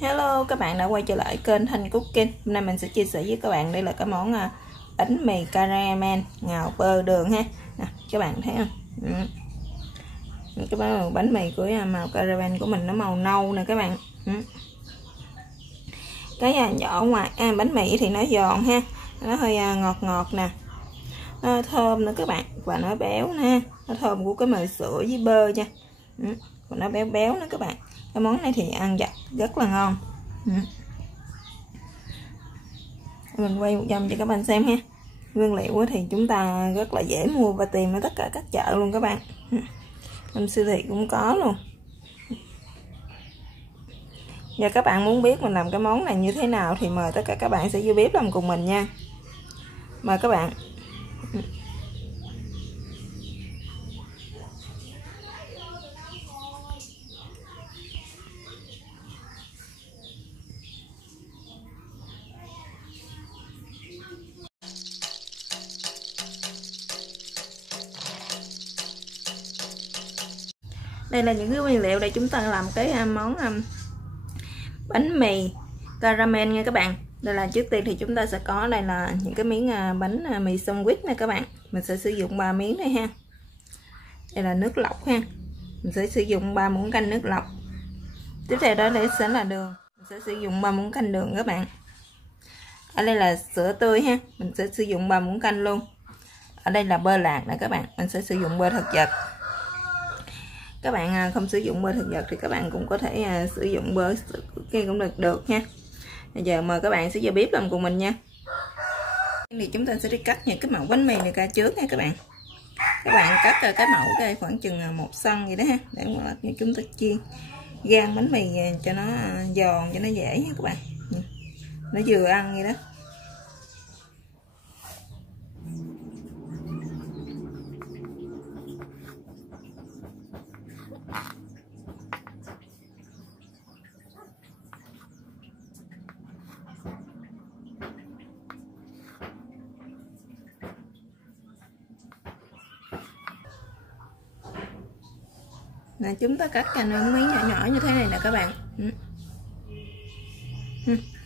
Hello, các bạn đã quay trở lại kênh Thanh Cooking. Hôm nay mình sẽ chia sẻ với các bạn đây là cái món bánh mì caramel ngào bơ đường ha. Các bạn thấy không? Cái bánh mì của màu caramel của mình nó màu nâu nè các bạn. Cái vỏ ngoài bánh mì thì nó giòn ha, nó hơi ngọt ngọt nè, nó thơm nữa các bạn, và nó béo nè, nó thơm của cái mì sữa với bơ nha. Và nó béo béo nữa các bạn. Cái món này thì ăn giặt rất là ngon. Mình quay một vòng cho các bạn xem ha. Nguyên liệu thì chúng ta rất là dễ mua và tìm ở tất cả các chợ luôn các bạn. Trong siêu thị cũng có luôn. Giờ các bạn muốn biết mình làm cái món này như thế nào thì mời tất cả các bạn sẽ vô bếp làm cùng mình nha. Mời các bạn. Đây là những cái nguyên liệu để chúng ta làm cái món bánh mì caramel nha các bạn. Đây là trước tiên thì chúng ta sẽ có đây là những cái miếng bánh mì sandwich nè các bạn. Mình sẽ sử dụng 3 miếng đây ha. Đây là nước lọc ha. Mình sẽ sử dụng 3 muỗng canh nước lọc. Tiếp theo đó đây sẽ là đường. Mình sẽ sử dụng 3 muỗng canh đường các bạn. Ở đây là sữa tươi ha. Mình sẽ sử dụng 3 muỗng canh luôn. Ở đây là bơ lạc nè các bạn. Mình sẽ sử dụng bơ thực vật. Các bạn không sử dụng bơ thực vật thì các bạn cũng có thể sử dụng bơ kia cũng được nha. Bây giờ mời các bạn sẽ vào bếp làm cùng mình nha. Thì chúng ta sẽ đi cắt những cái mẫu bánh mì này ra trước nha các bạn. Các bạn cắt cái mẫu đây khoảng chừng 1 cm vậy đó ha, để mà chúng ta chiên gan bánh mì cho nó giòn, cho nó dễ nha các bạn. Nó vừa ăn vậy đó. Là chúng ta cắt thành miếng nhỏ nhỏ như thế này nè các bạn.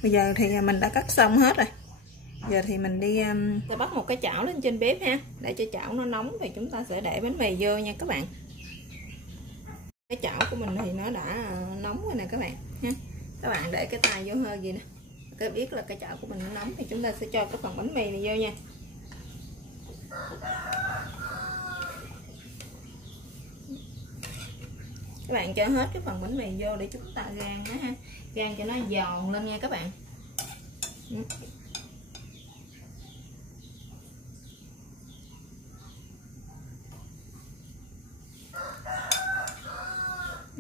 Bây giờ thì mình đã cắt xong hết rồi. Giờ thì mình đi ta bắt một cái chảo lên trên bếp ha, để cho chảo nó nóng thì chúng ta sẽ để bánh mì vô nha các bạn. Cái chảo của mình thì nó đã nóng rồi nè các bạn ha. Các bạn để cái tay vô hơi gì nè, cái biết là cái chảo của mình nó nóng thì chúng ta sẽ cho cái phần bánh mì này vô nha. Các bạn cho hết cái phần bánh mì vô để chúng ta rang nó ha, rang cho nó giòn lên nha các bạn.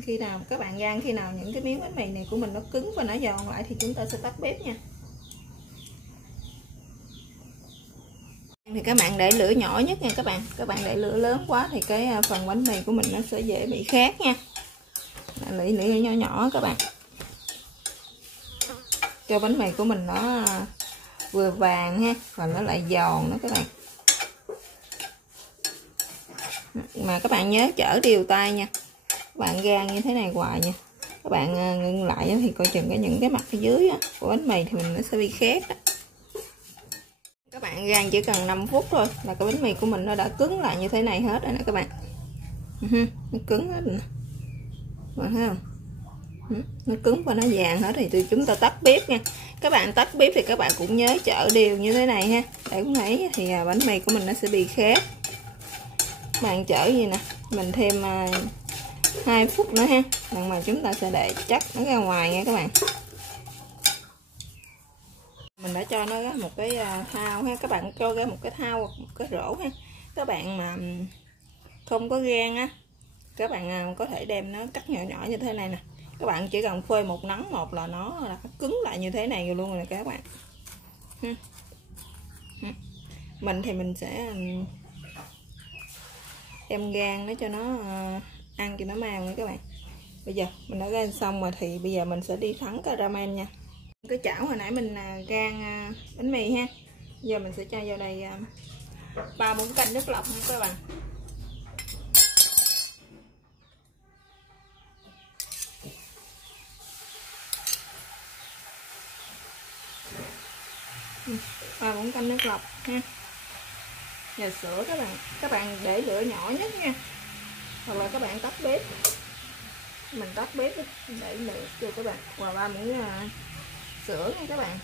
Khi nào các bạn rang, khi nào những cái miếng bánh mì này của mình nó cứng và nó giòn lại thì chúng ta sẽ tắt bếp nha. Thì các bạn để lửa nhỏ nhất nha các bạn. Các bạn để lửa lớn quá thì cái phần bánh mì của mình nó sẽ dễ bị khét nha. Lửa nhỏ nhỏ các bạn, cho bánh mì của mình nó vừa vàng ha, và nó lại giòn nữa các bạn. Mà các bạn nhớ chở đều tay nha. Các bạn rang như thế này hoài nha. Các bạn ngưng lại thì coi chừng những cái mặt phía dưới của bánh mì thì mình nó sẽ bị khét đó. Các bạn rang chỉ cần 5 phút thôi là cái bánh mì của mình nó đã cứng lại như thế này hết rồi nè các bạn. Nó cứng hết rồi nè. Bạn thấy không? Nó cứng và nó vàng hết thì chúng ta tắt bếp nha. Các bạn tắt bếp thì các bạn cũng nhớ chở đều như thế này ha, để cũng thấy thì bánh mì của mình nó sẽ bị khét. Các bạn chở gì nè, mình thêm 2 phút nữa ha, lần mà chúng ta sẽ để chắc nó ra ngoài nha các bạn. Mình đã cho nó ra một cái thau ha, các bạn cho ra một cái thau hoặc một cái rổ ha. Các bạn mà không có gan á, các bạn có thể đem nó cắt nhỏ nhỏ như thế này nè. Các bạn chỉ cần phơi một nắng một là nó cứng lại như thế này rồi luôn rồi các bạn. Mình thì mình sẽ đem gan để cho nó ăn cho nó mang nữa các bạn. Bây giờ mình đã rang xong rồi thì bây giờ mình sẽ đi thắng caramel nha. Cái chảo hồi nãy mình rang bánh mì ha. Giờ mình sẽ cho vào đây 3 muỗng canh nước lọc nha các bạn. 3 muỗng canh nước lọc ha. Và sữa các bạn để lửa nhỏ nhất nha, hoặc là các bạn tắt bếp, mình tắt bếp để lửa cho các bạn, và 3 muỗng sữa nha các bạn.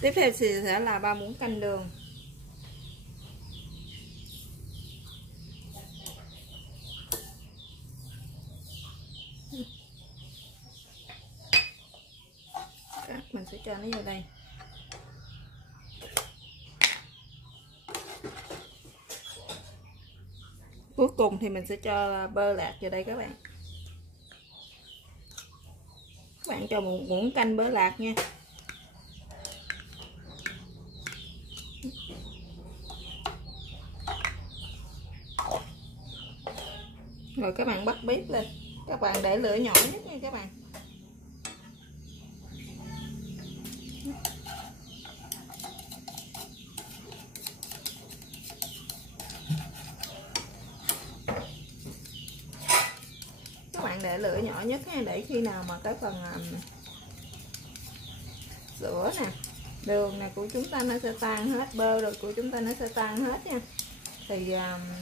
Tiếp theo thì sẽ là 3 muỗng canh đường. Mình sẽ cho nó vào đây. Cuối cùng thì mình sẽ cho bơ lạc vào đây các bạn. Các bạn cho 1 muỗng canh bơ lạc nha. Rồi các bạn bắt bếp lên, các bạn để lửa nhỏ nhất nha các bạn. Các bạn để lửa nhỏ nhất nha, để khi nào mà cái phần sữa nè, đường nè của chúng ta nó sẽ tan hết, bơ rồi của chúng ta nó sẽ tan hết nha, thì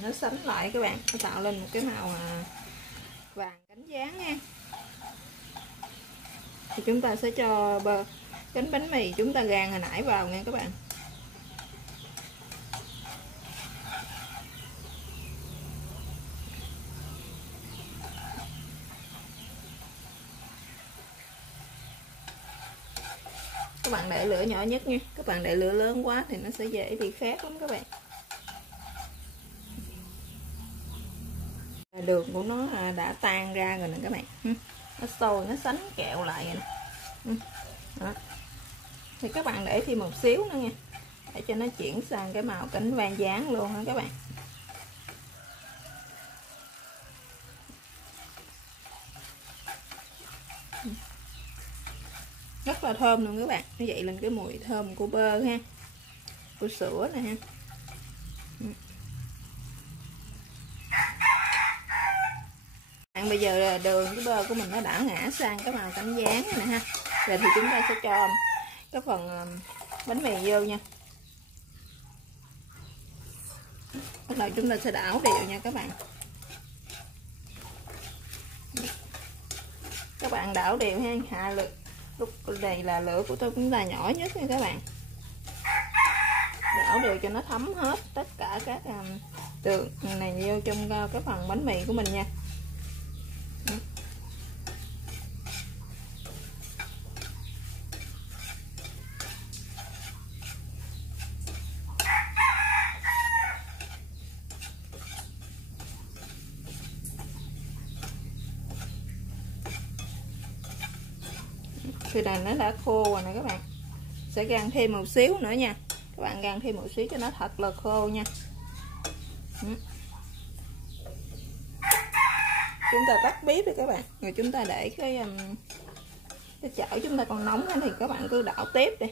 nó sánh lại các bạn, nó tạo lên một cái màu vàng cánh gián nha. Thì chúng ta sẽ cho cánh bánh mì chúng ta rang hồi nãy vào nha các bạn. Các bạn để lửa nhỏ nhất nha, các bạn để lửa lớn quá thì nó sẽ dễ bị khét lắm các bạn. Đường của nó đã tan ra rồi nè các bạn, nó sôi, nó sánh kẹo lại rồi nè. Đó. Thì các bạn để thêm một xíu nữa nha, để cho nó chuyển sang cái màu cánh vàng dán luôn ha các bạn. Rất là thơm luôn các bạn, nó dậy lên cái mùi thơm của bơ ha, của sữa nè ha. Bây giờ đường với bơ của mình nó đã ngã sang cái màu cánh gián này ha. Rồi thì chúng ta sẽ cho cái phần bánh mì vô nha. Bắt đầu chúng ta sẽ đảo đều nha các bạn. Các bạn đảo đều ha, hạ lửa. Lúc này là lửa của chúng ta nhỏ nhất nha các bạn. Đảo đều cho nó thấm hết tất cả các đường này vô trong cái phần bánh mì của mình nha. Khi này nó đã khô rồi nè các bạn, sẽ rang thêm một xíu nữa nha các bạn, rang thêm một xíu cho nó thật là khô nha. Chúng ta tắt bếp rồi các bạn, rồi chúng ta để cái chảo chúng ta còn nóng thì các bạn cứ đảo tiếp đi,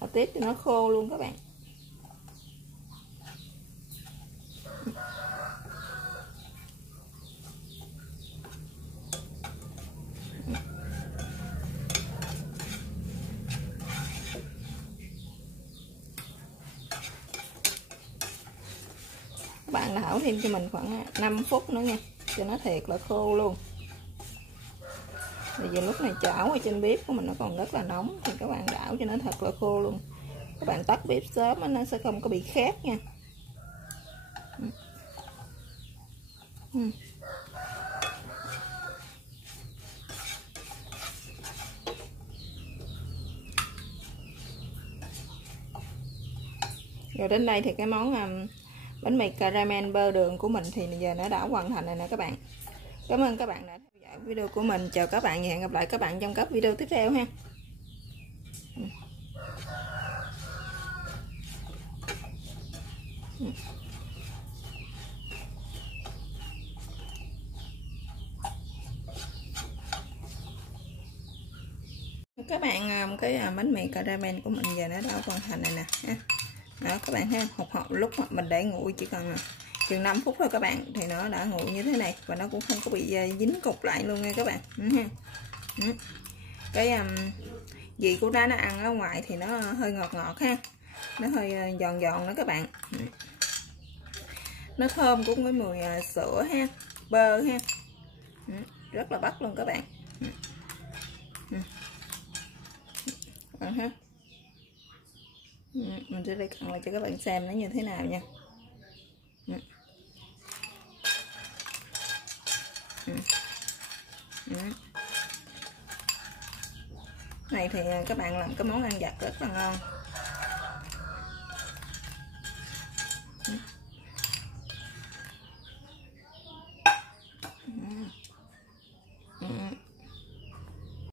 đảo tiếp cho nó khô luôn các bạn. Các bạn đảo thêm cho mình khoảng 5 phút nữa nha, cho nó thiệt là khô luôn. Bây giờ lúc này chảo ở trên bếp của mình nó còn rất là nóng, thì các bạn đảo cho nó thật là khô luôn. Các bạn tắt bếp sớm nó sẽ không có bị khét nha. Rồi đến đây thì cái món bánh mì caramel bơ đường của mình thì giờ nó đã hoàn thành rồi nè các bạn. Cảm ơn các bạn đã theo dõi video của mình. Chào các bạn và hẹn gặp lại các bạn trong các video tiếp theo ha. Các bạn, cái bánh mì caramel của mình giờ nó đã hoàn thành này nè ha. Đó các bạn thấy một hộp lúc mà mình để nguội chỉ cần chừng 5 phút thôi các bạn thì nó đã nguội như thế này, và nó cũng không có bị dính cục lại luôn nha các bạn. Cái vị của nó ăn ở ngoài thì nó hơi ngọt ngọt ha, nó hơi giòn giòn đó các bạn. Nó thơm cũng có mùi sữa ha, bơ ha, rất là bắt luôn các bạn. Mình sẽ lấy cận lại cho các bạn xem nó như thế nào nha. Này thì các bạn làm cái món ăn vặt rất là ngon.